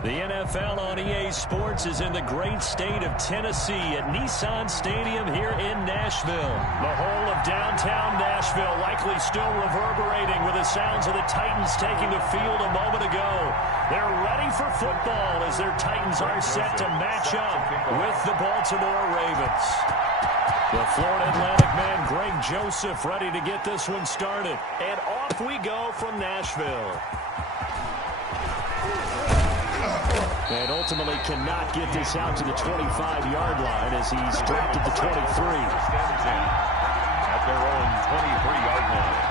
The NFL on EA Sports is in the great state of Tennessee at Nissan Stadium here in Nashville. The whole of downtown Nashville likely still reverberating with the sounds of the Titans taking the field a moment ago. They're ready for football as their Titans are set to match up with the Baltimore Ravens. The Florida Atlantic man, Greg Joseph, ready to get this one started. And off we go from Nashville. And ultimately cannot get this out to the 25-yard line as he's dropped at the 23. At their own 23-yard line.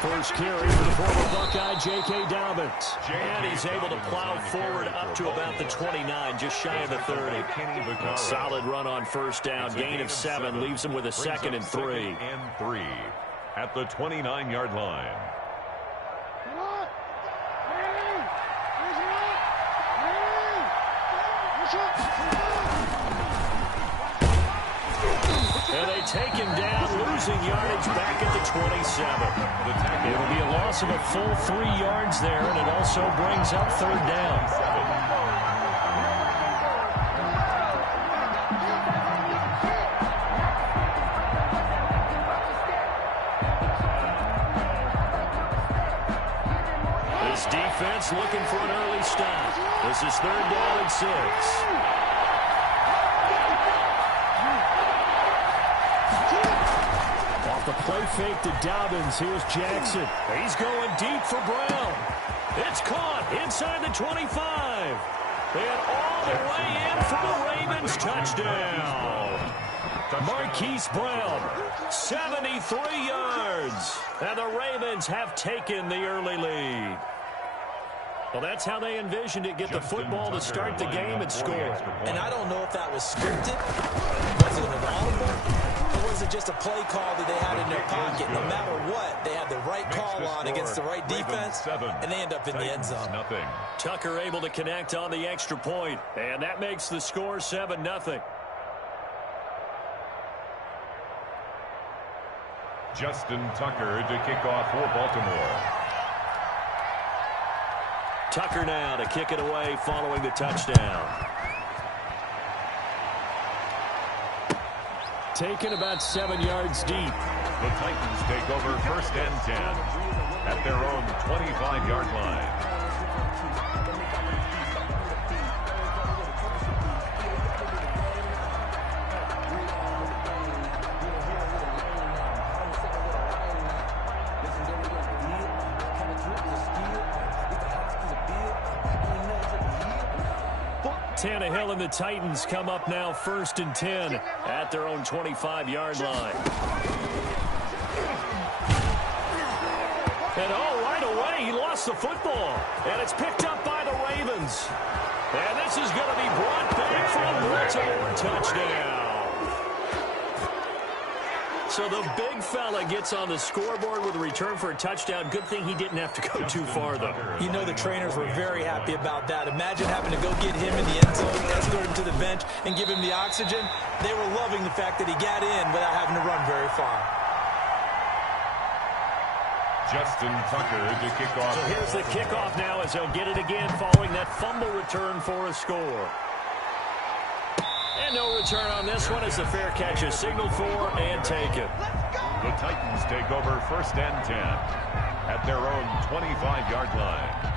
First carry for the former Buckeye, J.K. Dobbins. And he's able to plow forward up to about the 29, just shy of the 30. A solid run on first down. Gain of 7 leaves him with a 2nd and 3. At the 29-yard line. And they take him down, losing yardage back at the 27. It'll be a loss of a full 3 yards there, and it also brings up 3rd down. This defense looking for an early stop. This is 3rd down and 6. The play fake to Dobbins. Here's Jackson. He's going deep for Brown. It's caught inside the 25. And all the way in for the Ravens. Touchdown. Marquise Brown, 73 yards. And the Ravens have taken the early lead. Well, that's how they envisioned it. Get the football to start the game and score. And I don't know if that was scripted. Was it an audible? Or was it just a play call that they had in their pocket? No matter what, they had the right call on against the right defense, and they end up in the end zone. Tucker able to connect on the extra point, and that makes the score 7-0. Justin Tucker to kick off for Baltimore. Tucker now to kick it away following the touchdown. Taken about 7 yards deep. The Titans take over 1st and 10 at their own 25-yard line. Tannehill and the Titans come up now 1st and 10 at their own 25-yard line. And right away, he lost the football. And it's picked up by the Ravens. And this is going to be brought back from Baltimore. Touchdown. So the big fella gets on the scoreboard with a return for a touchdown. Good thing he didn't have to go too far, though. You know the trainers were very happy about that. Imagine having to go get him in the end zone, escort him to the bench, and give him the oxygen. They were loving the fact that he got in without having to run very far. Justin Tucker to kick off. So here's the kickoff now as he'll get it again following that fumble return for a score. And no return on this one as the fair catch is signaled for and taken. The Titans take over 1st and 10 at their own 25-yard line.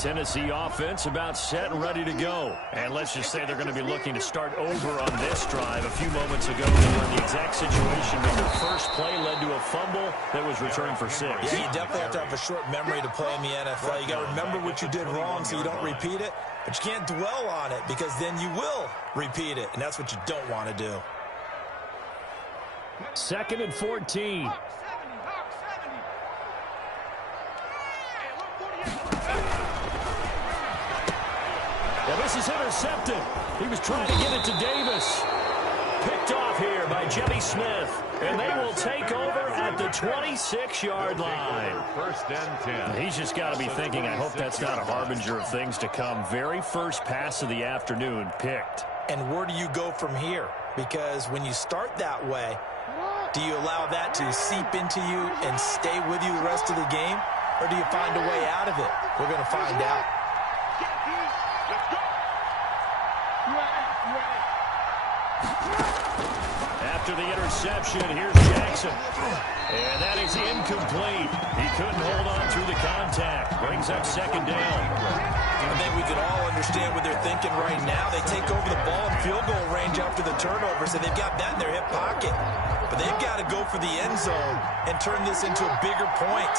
Tennessee offense about set and ready to go. And let's just say they're going to be looking to start over on this drive. A few moments ago, they were in the exact situation where their first play led to a fumble that was returned for 6. Yeah, you definitely have to have a short memory to play in the NFL. You got to remember what you did wrong so you don't repeat it. But you can't dwell on it because then you will repeat it. And that's what you don't want to do. 2nd and 14. Well, this is intercepted. He was trying to get it to Davis. Picked off here by Jimmy Smith. And they will take over at the 26-yard line. 1st and 10. He's just got to be thinking, I hope that's not a harbinger of things to come. Very first pass of the afternoon picked. And where do you go from here? Because when you start that way, do you allow that to seep into you and stay with you the rest of the game? Or do you find a way out of it? We're going to find out. After the interception, here's Jackson. And that is incomplete. He couldn't hold on through the contact. Brings up 2nd down. I think we can all understand what they're thinking right now. They take over the ball in field goal range after the turnover, so they've got that in their hip pocket. But they've got to go for the end zone and turn this into a bigger point.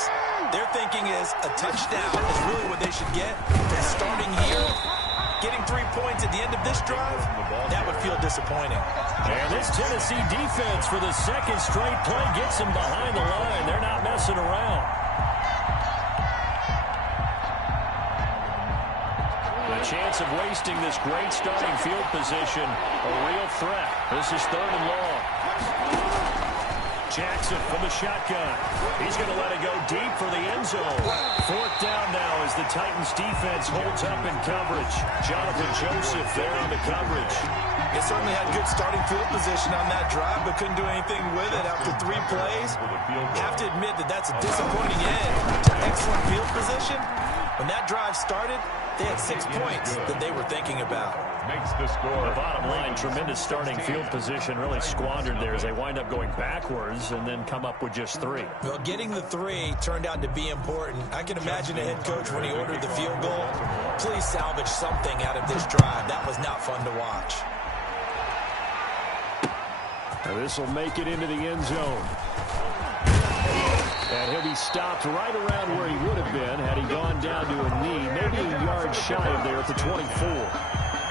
Their thinking is a touchdown is really what they should get. From starting here, getting 3 points at the end of this drive, that would feel disappointing. And this Tennessee defense for the 2nd straight play gets them behind the line. They're not messing around. The chance of wasting this great starting field position, a real threat. This is 3rd and long. Jackson from the shotgun. He's going to let it go deep for the end zone. 4th down now as the Titans defense holds up in coverage. Jonathan Joseph there on the coverage. They certainly had good starting field position on that drive, but couldn't do anything with it after 3 plays. Have to admit that that's a disappointing end to excellent field position. When that drive started, they had 6 points that they were thinking about. Makes the score. The bottom line, tremendous starting field position really squandered there as they wind up going backwards and then come up with just 3. Well, getting the 3 turned out to be important. I can imagine a head coach when he ordered the field goal. Please salvage something out of this drive. That was not fun to watch. Now this will make it into the end zone. And he'll be stopped right around where he would have been had he gone down to a knee, maybe a yard shy of there at the 24.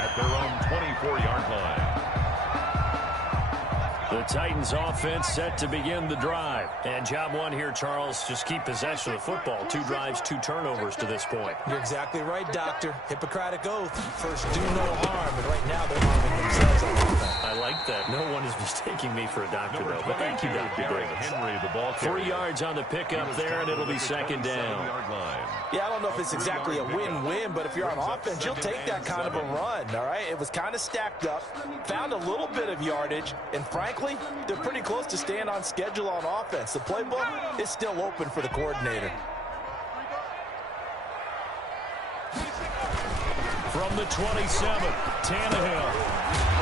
At their own 24-yard line. The Titans offense set to begin the drive. And job one here, Charles, just keep possession of the football. 2 drives, 2 turnovers to this point. You're exactly right, Doctor. Hippocratic oath. First, do no harm. And right now, they're harming themselves on offense. I like that. No one is mistaking me for a doctor, though. But thank you, Dr. Davis. Henry, the ball 3 yards on the pickup there, and it'll be 2nd down. Yeah, I don't know if it's exactly a win-win, but if you're on offense, you'll take that kind of a run, all right? It was kind of stacked up, found a little bit of yardage, and frankly, they're pretty close to staying on schedule on offense. The playbook is still open for the coordinator. From the 27, Tannehill.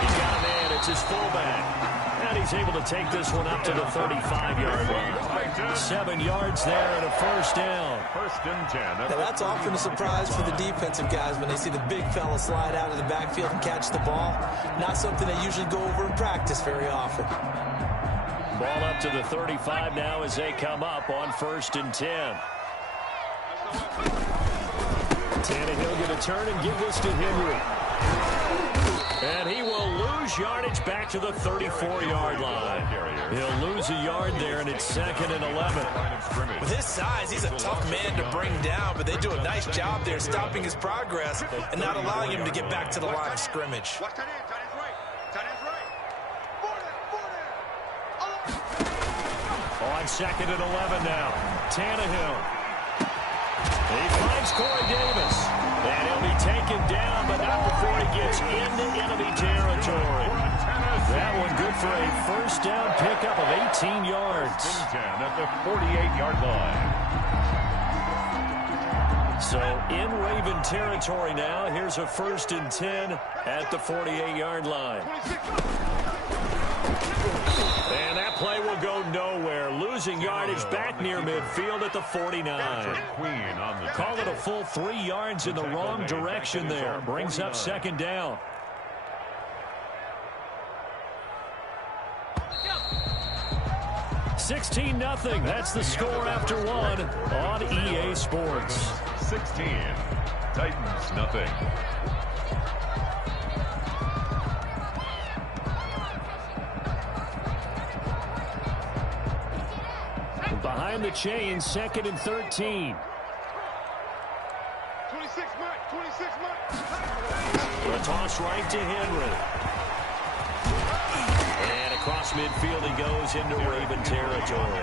He's got a man. It's his fullback. And he's able to take this one up to the 35-yard line. 7 yards there and a 1st down. 1st and 10. Now, that's often a surprise for the defensive guys when they see the big fella slide out of the backfield and catch the ball. Not something they usually go over in practice very often. Ball up to the 35 now as they come up on 1st and 10. Tannehill going to turn and give this to Henry. And he will lose yardage back to the 34-yard line. He'll lose a yard there, and it's 2nd and 11. With his size, he's a tough man to bring down, but they do a nice job there stopping his progress and not allowing him to get back to the line of scrimmage. On 2nd and 11 now, Tannehill. He finds Corey Davis, and he'll be taken down, but not before he gets into enemy territory. That one good for a 1st down pickup of 18 yards. At the 48-yard line. So in Raven territory now, here's a 1st and 10 at the 48-yard line. And that play will go nowhere. losing yardage back near midfield at the 49. Call it a full 3 yards in the wrong direction there. Brings up second down. $16-0. That's the score after one on EA Sports. 16. Titans nothing. Behind the chains, 2nd and 13. 26 Mike, 26 Mike. A toss right to Henry. And across midfield he goes into Raven territory.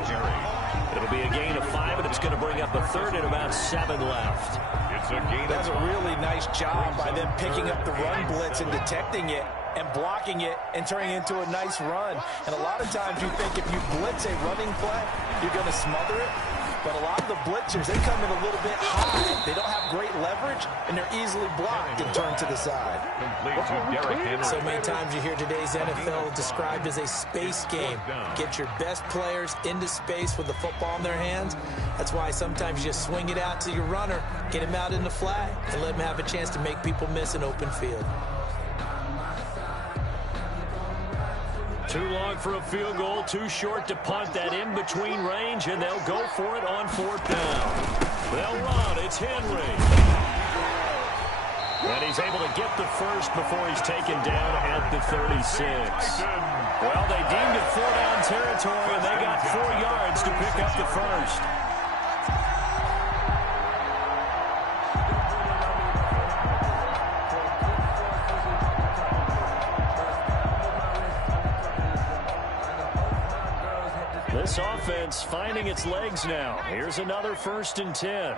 It'll be a gain of 5, and it's going to bring up a third and about 7 left. It's a gain. That's a really nice job by them picking up the run blitz and detecting it and blocking it and turning it into a nice run. And a lot of times you think if you blitz a running play, you're going to smother it. But a lot of the blitzers, they come in a little bit high. They don't have great leverage, and they're easily blocked and turned to the side. So many times you hear today's NFL described as a space game. Get your best players into space with the football in their hands. That's why sometimes you just swing it out to your runner, get him out in the flat, and let him have a chance to make people miss an open field. Too long for a field goal, too short to punt that in-between range, and they'll go for it on 4th down. They'll run. It's Henry. And he's able to get the first before he's taken down at the 36. Well, they deemed it 4-down territory, and they got 4 yards to pick up the first. This offense finding its legs now. Here's another 1st and 10.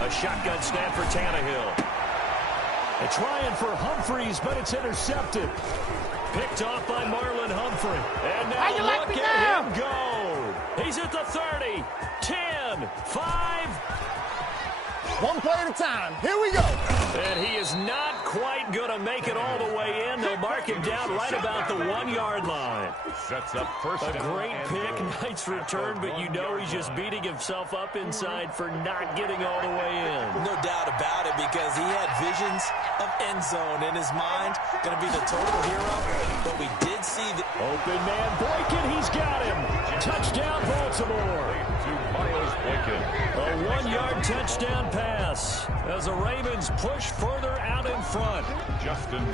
A shotgun snap for Tannehill. They're trying for Humphreys, but it's intercepted. Picked off by Marlon Humphrey. And now look at him go. He's at the 30, 10, 5. One play at a time. Here we go. And he is not quite going to make it all the way in. They'll mark him down right about the 1-yard line. Sets up first. A great pick, nice return, but you know he's just beating himself up inside for not getting all the way in. No doubt about it, because he had visions of end zone in his mind. Going to be the total hero, but we did see the open man Boykin. He's got him. Touchdown, Baltimore. To Miles Boykin. A 1-yard touchdown pass as the Ravens push further out in front.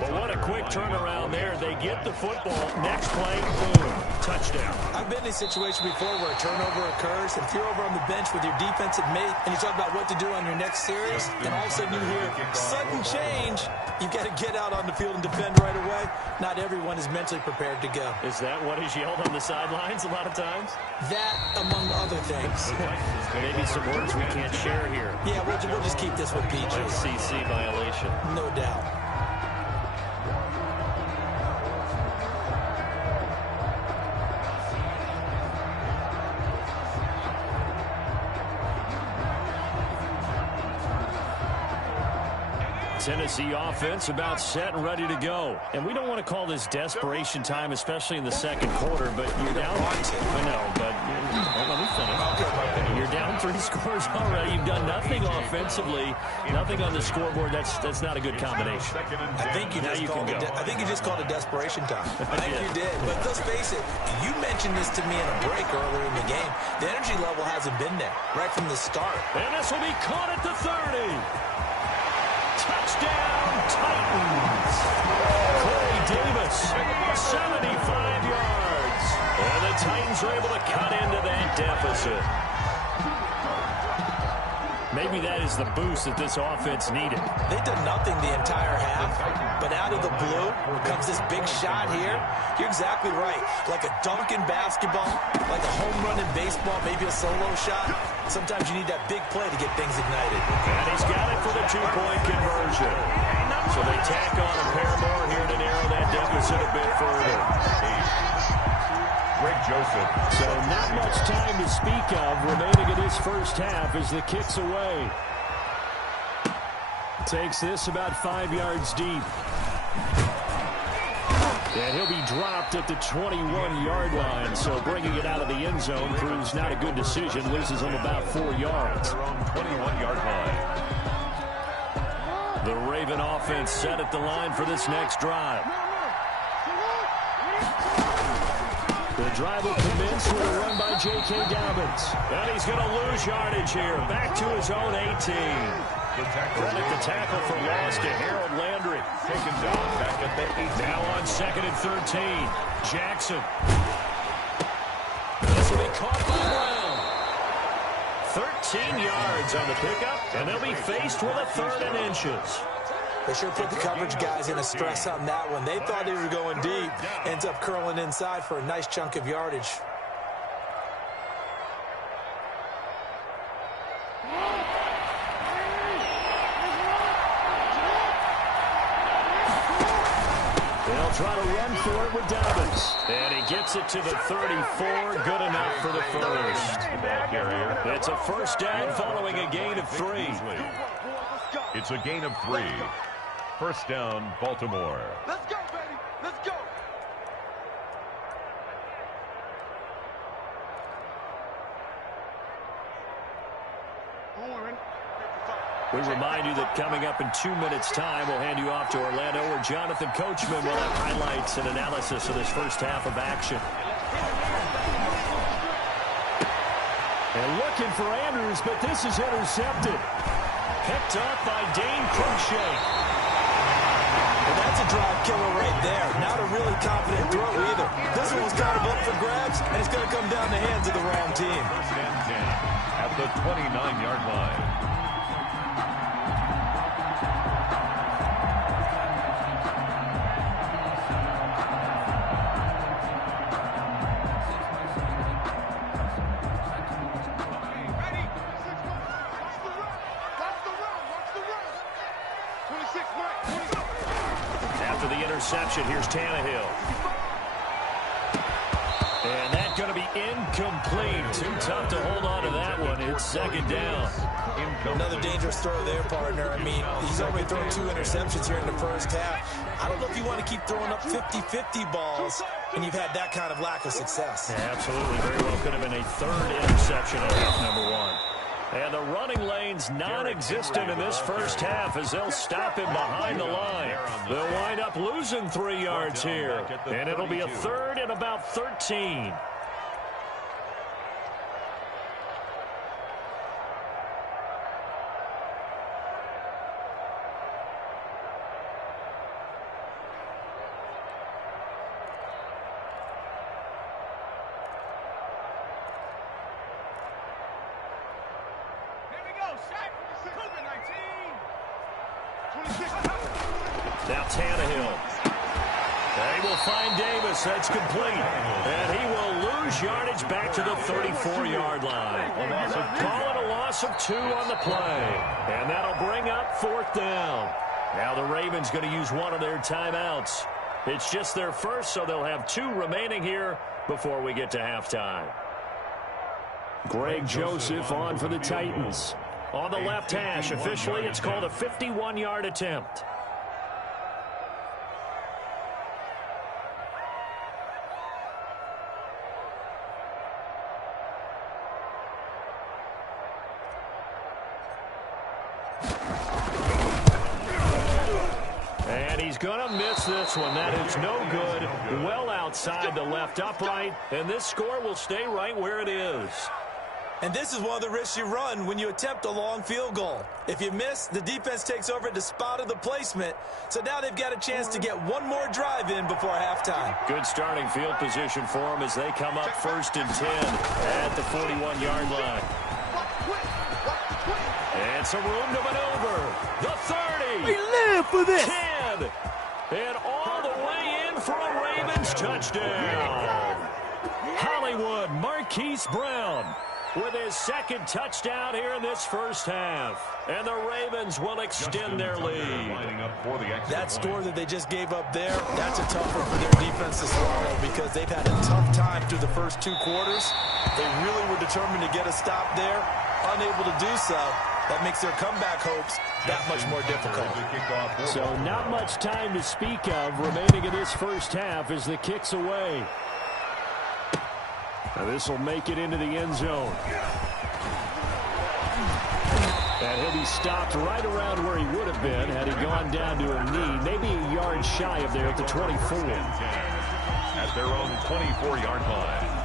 But what a quick turnaround there. They get the football. Next play, boom, touchdown. I've been in a situation before where a turnover occurs, and if you're over on the bench with your defensive mate and you talk about what to do on your next series, and all of a sudden you hear sudden change, you've got to get out on the field and defend right away. Not everyone is mentally prepared to go. Is that what is yelled on the sidelines a lot of times? That, among other things. Maybe some words we can't share here. Yeah, we'll just keep this with PG. FCC violation. No doubt. Tennessee offense about set and ready to go. And we don't want to call this desperation time, especially in the second quarter, but you're down. I know, but let me finish. You're down 3 scores already. You've done nothing offensively, nothing on the scoreboard. That's not a good combination. I think you just called it desperation time. I think you did. But let's face it, you mentioned this to me in a break earlier in the game. The energy level hasn't been there right from the start. And this will be caught at the 30. Touchdown, Titans. Corey Davis, 75 yards. And the Titans are able to cut into that deficit. Maybe that is the boost that this offense needed. They've done nothing the entire half, but out of the blue comes this big shot here. You're exactly right. Like a dunk in basketball, like a home run in baseball, maybe a solo shot. Sometimes you need that big play to get things ignited. And he's got it for the 2-point conversion. So they tack on a pair more here to narrow that deficit a bit further. Greg Joseph. So not much time to speak of remaining in this first half as the kick's away. Takes this about 5 yards deep. And he'll be dropped at the 21-yard line. So bringing it out of the end zone proves not a good decision. Loses him about 4 yards. Their own 21-yard line. The Raven offense set at the line for this next drive. The drive will commence with a run by J.K. Dobbins. And he's going to lose yardage here. Back to his own 18. Credit the tackle for loss to Harold Landry. Taken down back at the 8. Now on 2nd and 13. Jackson. This will be caught by Brown. 13 yards on the pickup, and they'll be faced with a 3rd and inches. They sure put the coverage guys in a stress on that one. They thought they were going deep. Ends up curling inside for a nice chunk of yardage. They'll try to run for it with Dobbins. And he gets it to the 34. Good enough for the first. It's a first down following a gain of 3. It's a gain of 3. First down, Baltimore. Let's go, baby. Let's go. We remind you that coming up in 2 minutes' time, we'll hand you off to Orlando, where Jonathan Coachman will have highlights and analysis of this first half of action. And looking for Andrews, but this is intercepted. Picked up by Dane Cruikshank. And that's a drive killer right there. Not a really confident throw either. This one was kind of up for grabs, and it's going to come down the hands of the wrong team. First and 10 at the 29-yard line. After the interception, here's Tannehill. And that's going to be incomplete. Too tough to hold on to that one. It's 2nd down. Another dangerous throw there, partner. I mean, he's already thrown 2 interceptions here in the first half. I don't know if you want to keep throwing up 50-50 balls, and you've had that kind of lack of success. Yeah, absolutely. Very well could have been a 3rd interception in half number 1. And the running lane's non-existent in this first half as they'll stop him behind the line. They'll wind up losing 3 yards here. And it'll be a 3rd and about 13. Now Tannehill. They will find Davis. That's complete. And he will lose yardage back to the 34-yard line. Call it a loss of 2 on the play. And that'll bring up 4th down. Now the Ravens going to use one of their timeouts. It's just their first, so they'll have 2 remaining here before we get to halftime. Greg Joseph on for the Titans. On the left hash, officially it's called a 51-yard attempt. And he's going to miss this one. That is no good. Well outside the left upright, and this score will stay right where it is. And this is one of the risks you run when you attempt a long field goal. If you miss, the defense takes over at the spot of the placement. So now they've got a chance to get one more drive in before halftime. Good starting field position for them as they come up 1st and 10 at the 41-yard line. And some room to maneuver. The 30. We live for this. 10. And all the way in for a Ravens touchdown. Hollywood Marquise Brown with his 2nd touchdown here in this first half. And the Ravens will extend their lead. That score that they just gave up there, that's a tough one for their defense to swallow because they've had a tough time through the first 2 quarters. They really were determined to get a stop there, unable to do so. That makes their comeback hopes that much more difficult. So not much time to speak of remaining in this first half as the kick's away. Now this will make it into the end zone. And he'll be stopped right around where he would have been had he gone down to a knee, maybe a yard shy of there at the 24. At their own 24-yard line.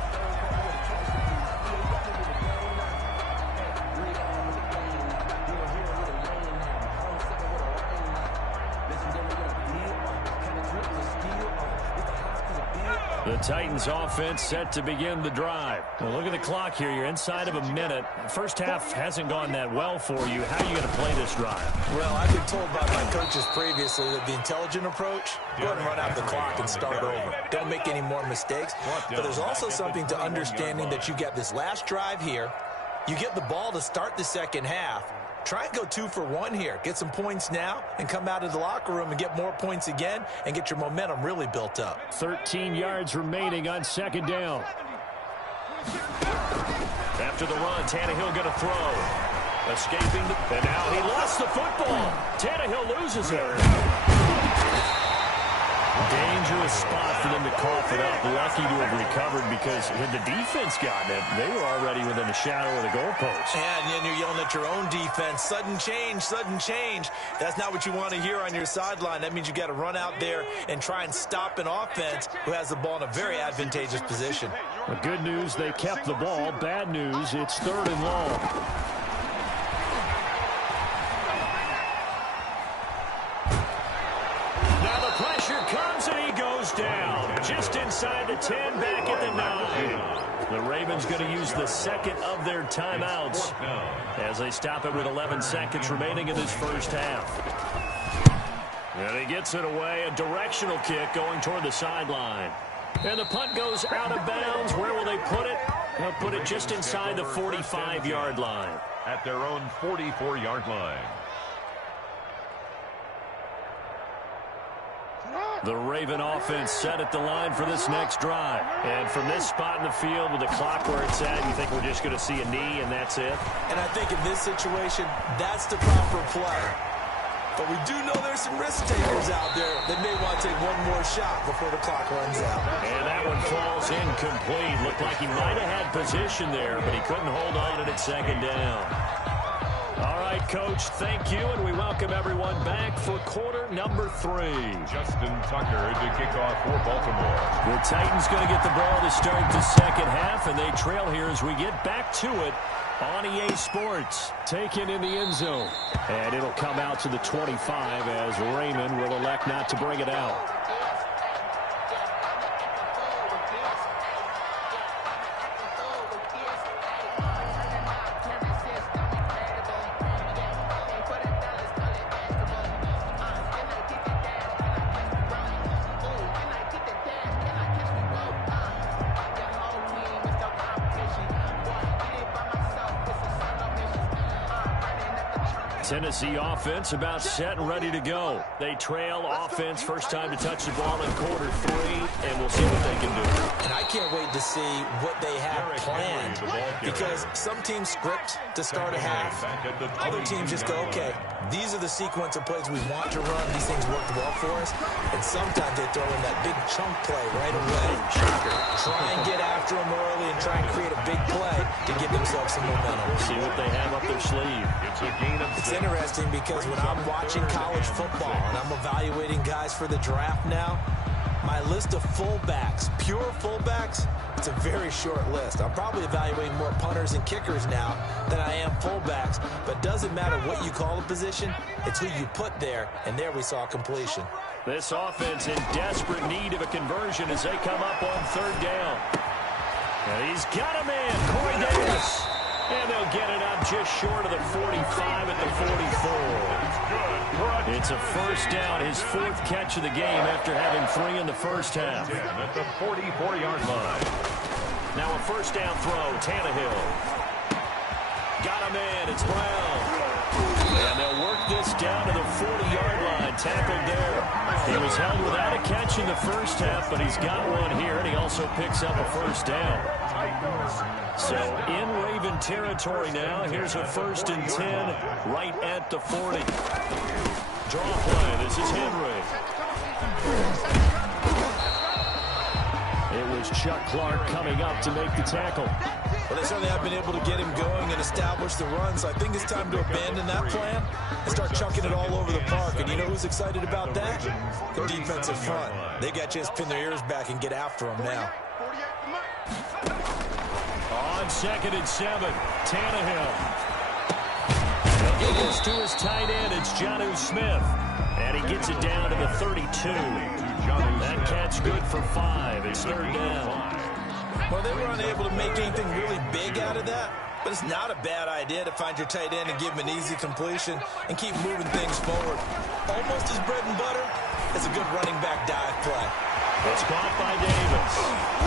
The Titans offense set to begin the drive. Well, look at the clock here. You're inside of a minute. First half hasn't gone that well for you. How are you going to play this drive? Well, I've been told by my coaches previously that the intelligent approach, go ahead and run out the clock and start over. Don't make any more mistakes. But there's also something to understanding that you get this last drive here. You get the ball to start the second half. Try and go 2 for 1 here. Get some points now and come out of the locker room and get more points again and get your momentum really built up. 13 yards remaining on second down. After the run, Tannehill going to throw. Escaping, and now he lost the football. Tannehill loses it. Dangerous spot for them to cough it up. Lucky to have recovered because had the defense gotten it, they were already within a shadow of the goalpost. And then you're yelling at your own defense. Sudden change, sudden change. That's not what you want to hear on your sideline. That means you got to run out there and try and stop an offense who has the ball in a very advantageous position. Well, good news, they kept the ball. Bad news, it's 3rd and long. Down just inside the 10, back at the 9. The Ravens going to use the second of their timeouts as they stop it with 11 seconds remaining in this first half. And he gets it away, a directional kick going toward the sideline. And the punt goes out of bounds. Where will they put it? They'll put it just inside the 45-yard line. At their own 44-yard line. The Raven offense set at the line for this next drive. And from this spot in the field with the clock where it's at, you think we're just going to see a knee and that's it? And I think in this situation, that's the proper play. But we do know there's some risk takers out there that may want to take one more shot before the clock runs out. And that one falls incomplete. Looked like he might have had position there, but he couldn't hold on to it at second down. All right, Coach, thank you, and we welcome everyone back for quarter number 3. Justin Tucker to kick off for Baltimore. The Titans going to get the ball to start the second half, and they trail here as we get back to it on EA Sports. Taken in the end zone, and it'll come out to the 25 as Raymond will elect not to bring it out. Tennessee offense about set and ready to go. They trail offense, first time to touch the ball in quarter 3, and we'll see what they can do. And I can't wait to see what they have planned, because some teams script to start a half. Other teams just go, okay, these are the sequence of plays we want to run. These things worked well for us. And sometimes they throw in that big chunk play right away. Try and get after them early and try and create a big play to give themselves some momentum. We'll see what they have up their sleeve. It's interesting because when I'm watching college football and I'm evaluating guys for the draft now, my list of fullbacks, pure fullbacks, it's a very short list. I'm probably evaluating more punters and kickers now than I am fullbacks, but doesn't matter what you call a position, it's who you put there, and there we saw completion. This offense in desperate need of a conversion as they come up on 3rd down. And he's got a man, Corey Davis. And they'll get it up just short of the 45 at the 44. It's a first down, his 4th catch of the game after having 3 in the first half. At the 44-yard line. Now a first down throw, Tannehill. Got a man, it's Brown. And they'll work this down to the 40-yard line, tackled there. He was held without a catch in the first half, but he's got one here, and he also picks up a first down. So in Raven territory now. Here's a 1st and 10 right at the 40. Draw play. This is Henry. It was Chuck Clark coming up to make the tackle. Well, they certainly have been able to get him going and establish the run, so I think it's time to abandon that plan and start chucking it all over the park. And you know who's excited about that? The defensive front. They got a chance to pin their ears back and get after him now. On 2nd and 7, Tannehill. He goes to his tight end. It's Jonnu Smith. And he gets it down to the 32. That catch good for 5. It's 3rd down. Well, they were unable to make anything really big out of that, but it's not a bad idea to find your tight end and give him an easy completion and keep moving things forward. Almost as bread and butter as a good running back dive play. It's caught by Davis.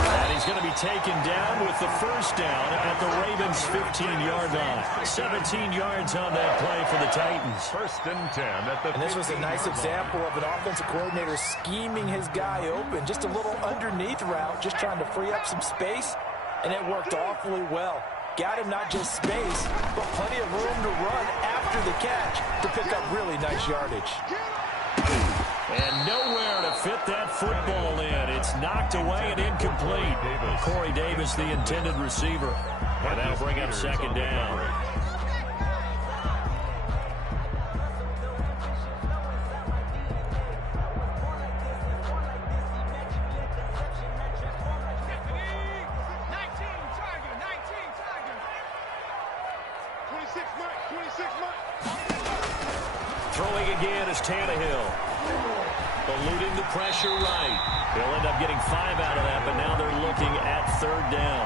And he's going to be taken down with the 1st down at the Ravens' 15-yard line. 17 yards on that play for the Titans. 1st and 10 at the 15. And this was a nice example of an offensive coordinator scheming his guy open. Just a little underneath route, just trying to free up some space, and it worked awfully well. Got him not just space, but plenty of room to run after the catch to pick up really nice yardage. And nowhere to fit that football in. It's knocked away and incomplete. Corey Davis, the intended receiver. And that'll bring up 2nd down. Throwing again is Tannehill. Eluding the pressure right. They'll end up getting 5 out of that, but now they're looking at 3rd down.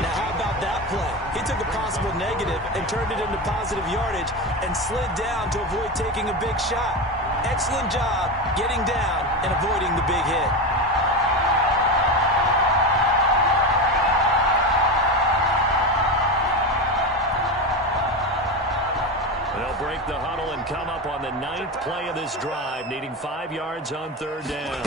Now, how about that play? He took a possible negative and turned it into positive yardage and slid down to avoid taking a big shot. Excellent job getting down and avoiding the big hit. They'll break the huddle and come up on the 9th play of this drive, needing 5 yards on 3rd down.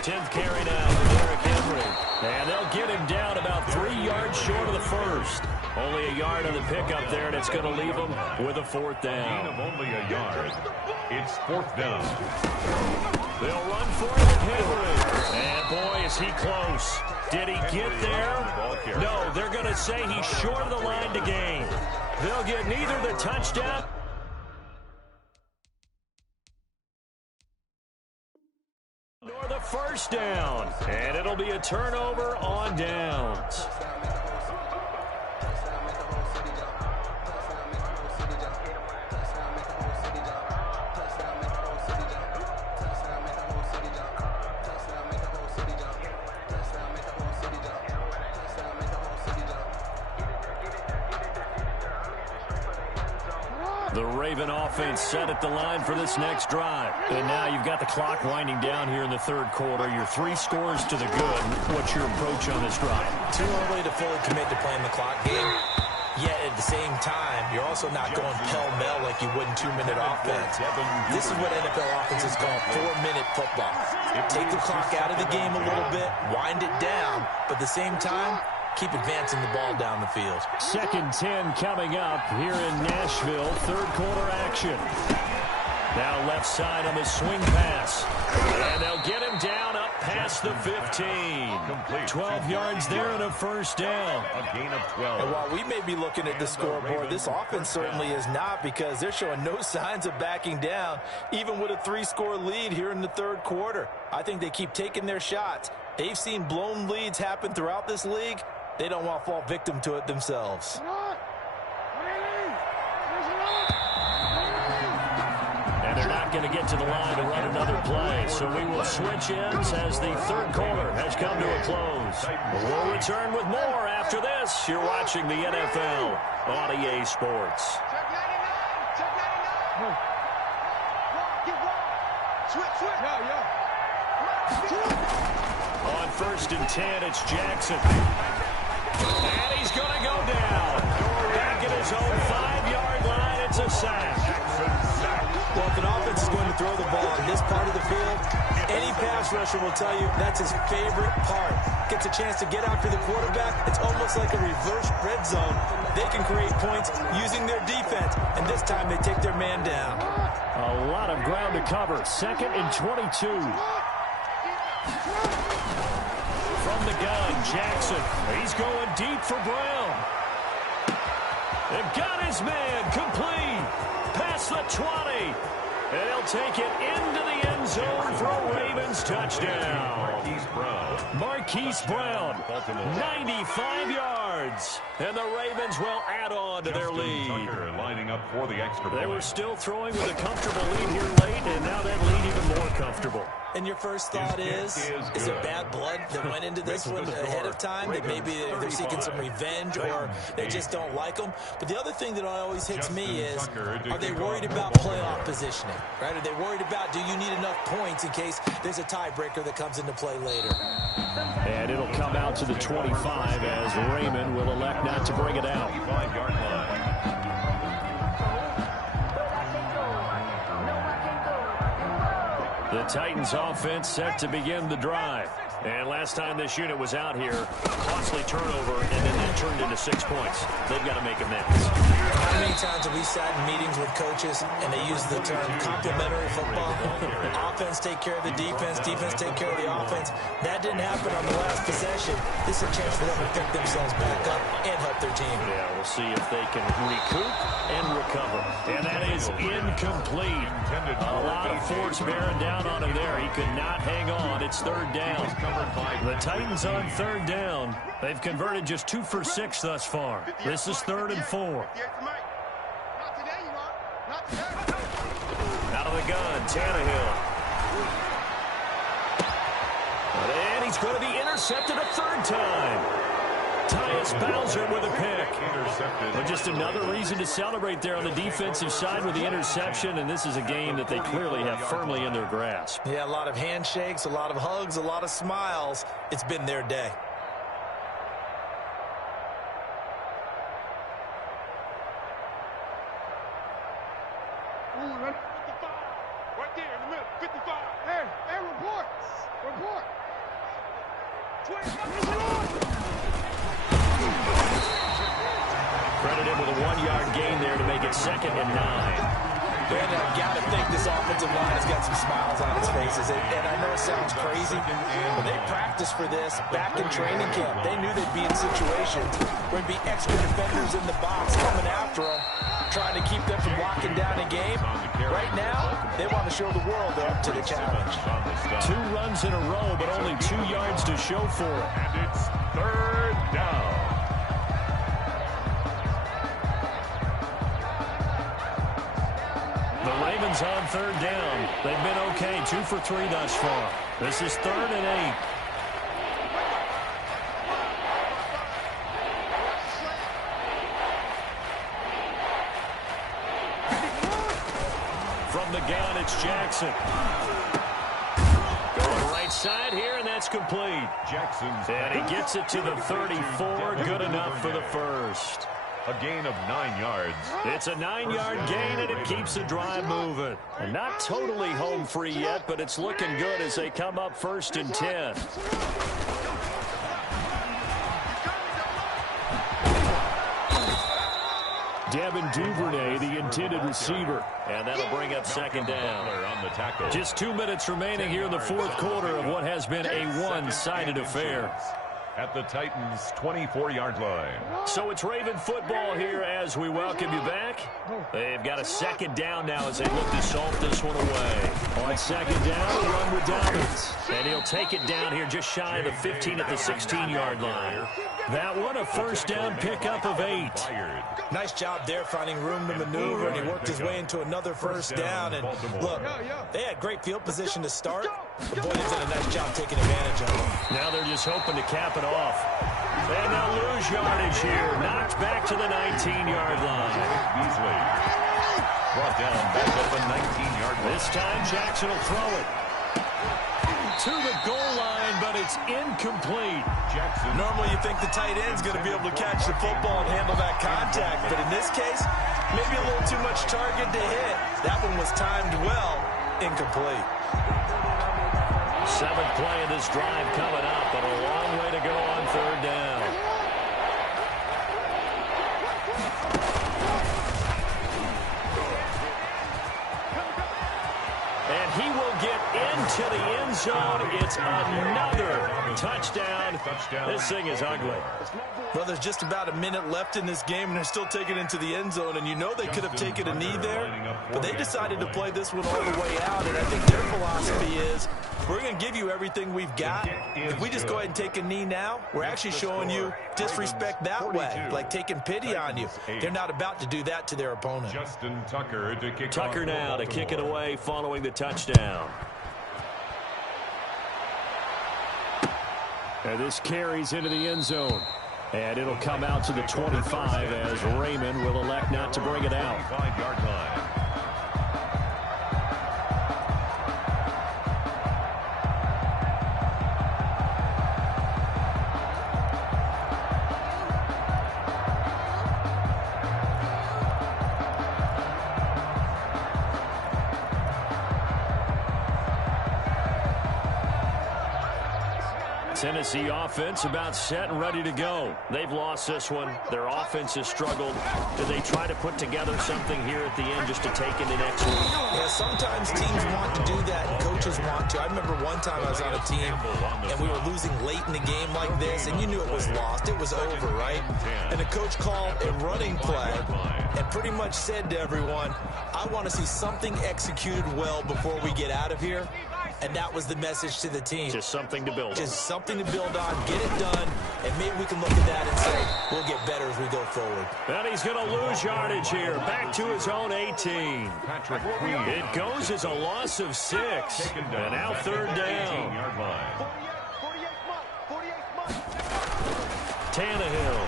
10th carry now for Derrick Henry. And they'll get him down about 3 yards short of the 1st. Only a yard on the pickup there, and it's going to leave him with a 4th down. Gain of only a yard. It's 4th down. They'll run for it with Henry. And boy, is he close. Did he get there? No, they're going to say he's short of the line to gain. They'll get neither the touchdown nor the 1st down. And it'll be a turnover on downs. The Raven offense set at the line for this next drive. And now you've got the clock winding down here in the 3rd quarter. You're 3 scores to the good. What's your approach on this drive? Too early to fully commit to playing the clock game. Yet at the same time, you're also not going pell-mell like you would in 2-minute offense. This is what NFL offenses call 4-minute football. Take the clock out of the game a little bit, wind it down, but at the same time, keep advancing the ball down the field. 2nd 10 coming up here in Nashville. 3rd quarter action. Now left side on the swing pass. And they'll get him down up past the 15. 12 yards there and a 1st down. A gain of 12. And while we may be looking at the scoreboard, this offense certainly is not, because they're showing no signs of backing down, even with a 3-score lead here in the 3rd quarter. I think they keep taking their shots. They've seen blown leads happen throughout this league. They don't want to fall victim to it themselves. And they're not going to get to the line to run another play. So we will switch ends as the 3rd quarter has come to a close. We'll return with more after this. You're watching the NFL on EA Sports. On 1st and 10, it's Jackson. And he's going to go down. Back at his own 5-yard line, it's a sack. Well, if an offense is going to throw the ball in this part of the field, Any pass rusher will tell you that's his favorite part. Gets a chance to get after the quarterback. It's almost like a reverse red zone. They can create points using their defense, and this time they take their man down. A lot of ground to cover. 2nd and 22. From the gun, Jackson. He's going deep for Brown. They've got his man complete. Past the 20. And he'll take it into the end zone for a Ravens touchdown. Marquise Brown, 95 yards. And the Ravens will add on to their lead. Lining up for the extra point. They were still throwing with a comfortable lead here late, and now that lead even more comfortable. And your first thought is it bad blood that went into this one ahead of time? That maybe they're seeking some revenge or they just don't like them? But the other thing that always hits me is, are they worried about playoff positioning? Right? Are they worried about, do you need enough points in case there's a tiebreaker that comes into play later? And it'll come out to the 25 as Raymond will elect not to bring it out. 25-yard line. The Titans offense set to begin the drive. And last time this unit was out here, costly turnover, and then that turned into 6 points. They've got to make amends. How many times have we sat in meetings with coaches and they use the term complementary football? Offense take care of the defense, defense take care of the offense. That didn't happen on the last possession. This is a chance for them to pick themselves back up and help their team. Yeah, we'll see if they can recoup and recover. And that is incomplete. A lot of force bearing down on him there. He could not hang on. It's 3rd down. The Titans on 3rd down. They've converted just 2 for 6 thus far. This is 3rd and 4. Out of the gun, Tannehill. And he's going to be intercepted a 3rd time. Tyus Bowser with a pick. But just another reason to celebrate there on the defensive side with the interception, and this is a game that they clearly have firmly in their grasp. Yeah, a lot of handshakes, a lot of hugs, a lot of smiles. It's been their day. Right there in the middle, 55. Hey, report. Report. 25. Credited with a 1-yard gain there to make it 2nd and 9. Brandon, I've got to think this offensive line has got some smiles on its faces. And I know it sounds crazy, but they practiced for this back in training camp. They knew they'd be in situations where there'd be extra defenders in the box coming after them, trying to keep them from locking down a game. Right now, they want to show the world they're up to the challenge. 2 runs in a row, but only 2 yards to show for it. And it's 3rd down. The Ravens on 3rd down. They've been okay, 2 for 3 thus far. This is 3rd and 8. From the gun, it's Jackson. Going right side here, and that's complete. Jackson's. And he gets it to the 34. Good enough for the first. A gain of 9 yards. It's a 9-yard gain, and it keeps the drive moving. And not totally home free yet, but it's looking good as they come up 1st and 10. Devin Duvernay, the intended receiver. And that'll bring up 2nd down. On the tackle. Just 2 minutes remaining here in the 4th quarter of what has been a one-sided affair. At the Titans' 24-yard line. So it's Raven football here as we welcome you back. They've got a 2nd down now as they look to salt this one away. On 2nd down, run with Dobbins. And he'll take it down here just shy of the 15 at the 16-yard line. That one, a 1st down pickup of 8. Nice job there finding room to maneuver, and he worked his way into another 1st down. And look, they had great field position to start, but boy, they did a nice job taking advantage of it. Now they're just hoping to cap it off. And they'll lose yardage here. Knocked back to the 19-yard line. Beasley brought down back at the 19-yard line. This time Jackson will throw it to the goal line, but it's incomplete. Jackson. Normally you think the tight end's going to be able to catch the football and handle that contact, but in this case, maybe a little too much target to hit. That one was timed well, incomplete. Seventh play of this drive coming up, but a long way to go on third down. And he will get into the end zone. It's another touchdown. This thing is ugly. Well, there's just about a minute left in this game, and they're still taking it into the end zone. And you know they could have taken a knee there, but they decided to play this one all the way out. And I think their philosophy is, we're going to give you everything we've got. If we just go ahead and take a knee now, we're actually showing you disrespect that way, like taking pity on you. They're not about to do that to their opponent. Justin Tucker to kick Tucker now to kick it away following the touchdown. And this carries into the end zone. And it'll come out to the 25 as Raymond will elect not to bring it out. 5-yard line. Tennessee offense about set and ready to go. They've lost this one. Their offense has struggled. Do they try to put together something here at the end just to take into next week? Yeah, sometimes teams want to do that, and coaches want to. I remember one time I was on a team, and we were losing late in the game like this, and you knew it was lost. It was over, right? And the coach called a running play and pretty much said to everyone, I want to see something executed well before we get out of here. And that was the message to the team. Just something to build on. Just something to build on, get it done, and maybe we can look at that and say, we'll get better as we go forward. And he's going to lose yardage here, back to his own 18. Patrick Queen. It goes as a loss of 6. And now third down. Tannehill.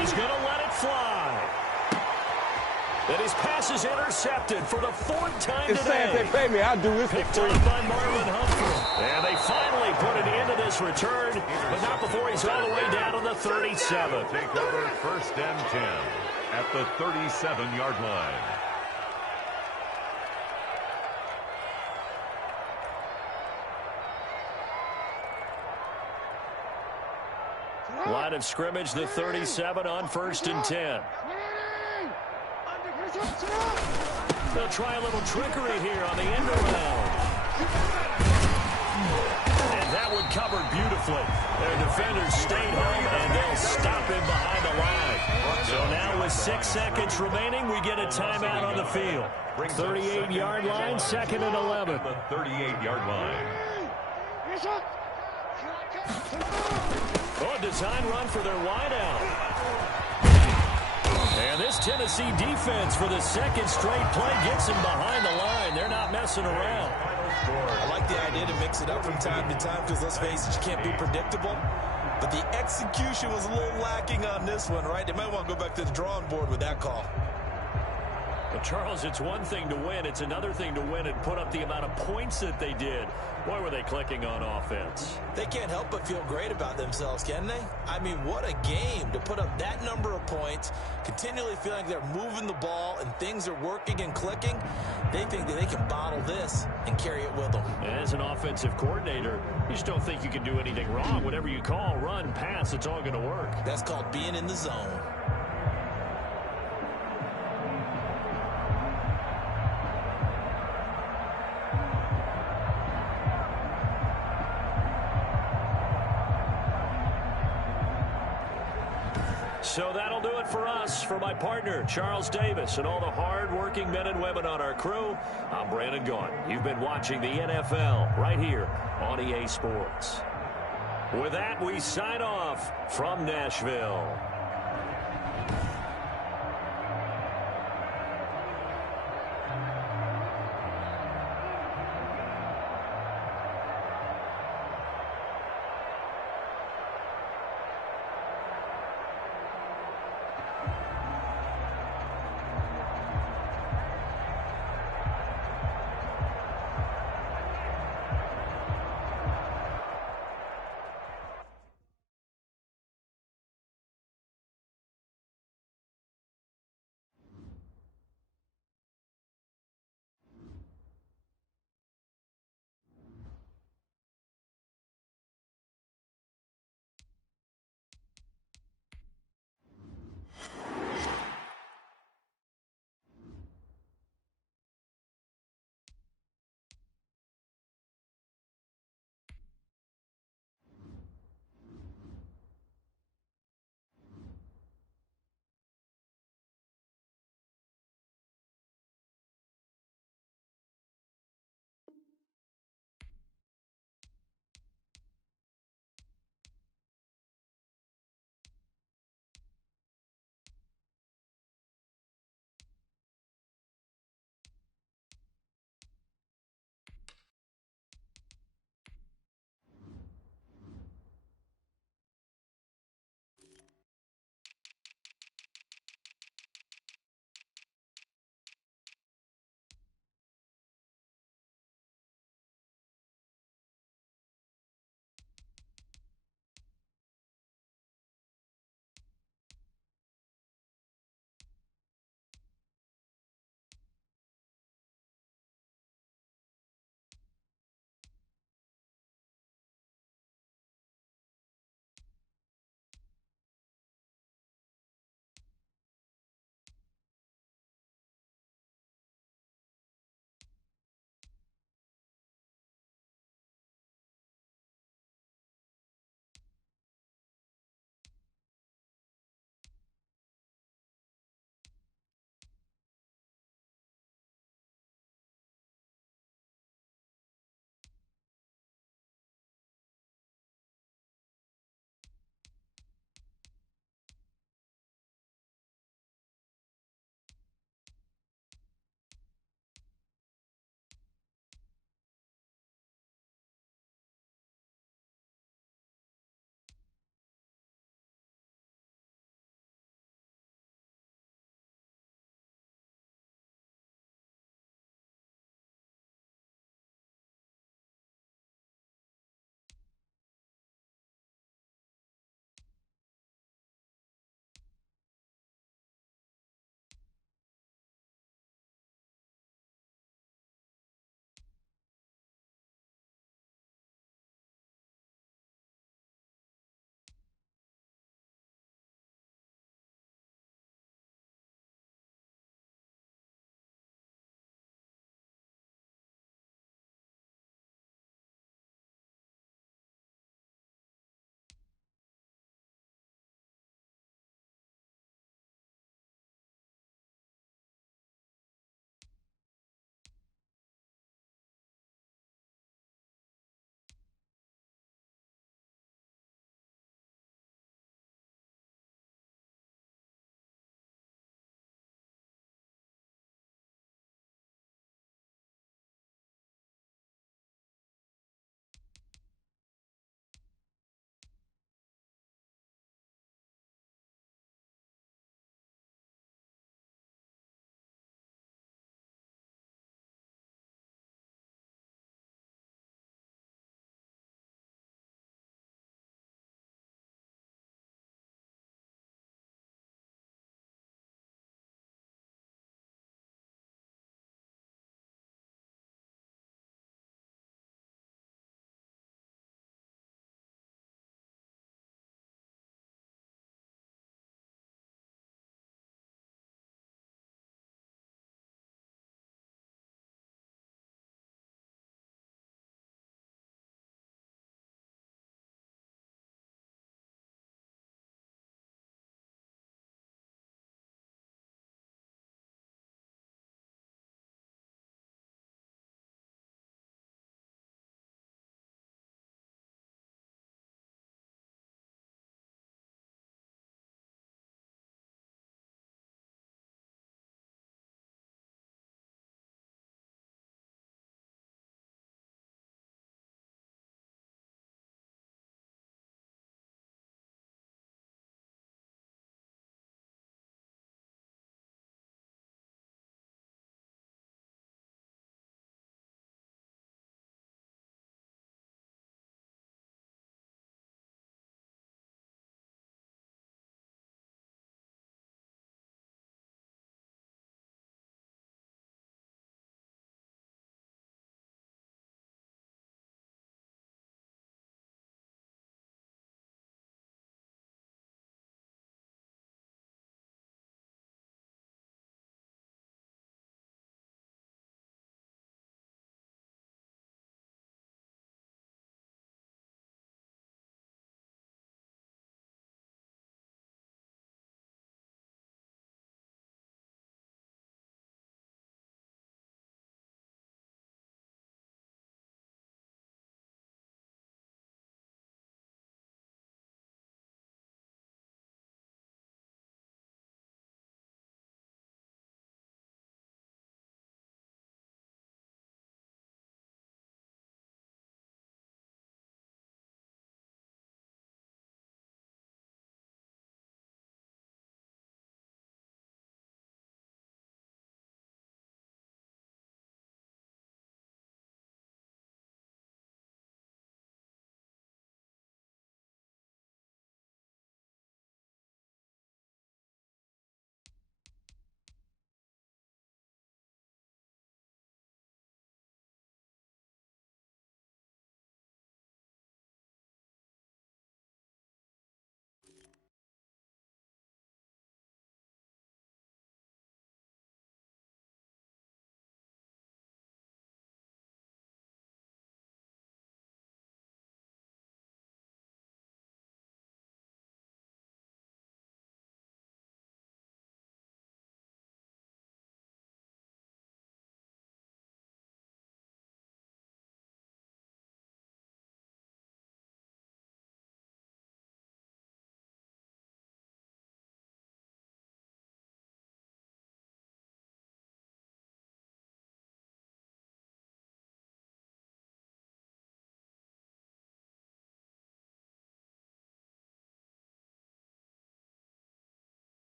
He's going to let it fly. And his pass is intercepted for the 4th time today. It's saying they pay me, I'll do this Picked for free. up by Marlon Humphrey. And they finally put an end to this return, but not before he's all the way down to the 37. Take over 1st and 10 at the 37-yard line. Line of scrimmage, the 37 on 1st and 10. They'll try a little trickery here on the end around. And that one covered beautifully. Their defenders stayed home, and they'll stop him behind the line. So now with 6 seconds remaining, we get a timeout on the field. 38-yard line, 2nd and 11. The 38-yard line. Oh, a design run for their wideout. And this Tennessee defense for the 2nd straight play gets him behind the line. They're not messing around. I like the idea to mix it up from time to time because, let's face it, you can't be predictable. But the execution was a little lacking on this one, right? They might want to go back to the drawing board with that call. Well, Charles, it's one thing to win. It's another thing to win and put up the amount of points that they did. Boy, were they clicking on offense. They can't help but feel great about themselves, can they? I mean, what a game to put up that number of points, continually feeling like they're moving the ball and things are working and clicking. They think that they can bottle this and carry it with them. As an offensive coordinator, you just don't think you can do anything wrong. Whatever you call, run, pass, it's all going to work. That's called being in the zone. So that'll do it for us. For my partner, Charles Davis, and all the hard-working men and women on our crew, I'm Brandon Gaughan. You've been watching the NFL right here on EA Sports. With that, we sign off from Nashville.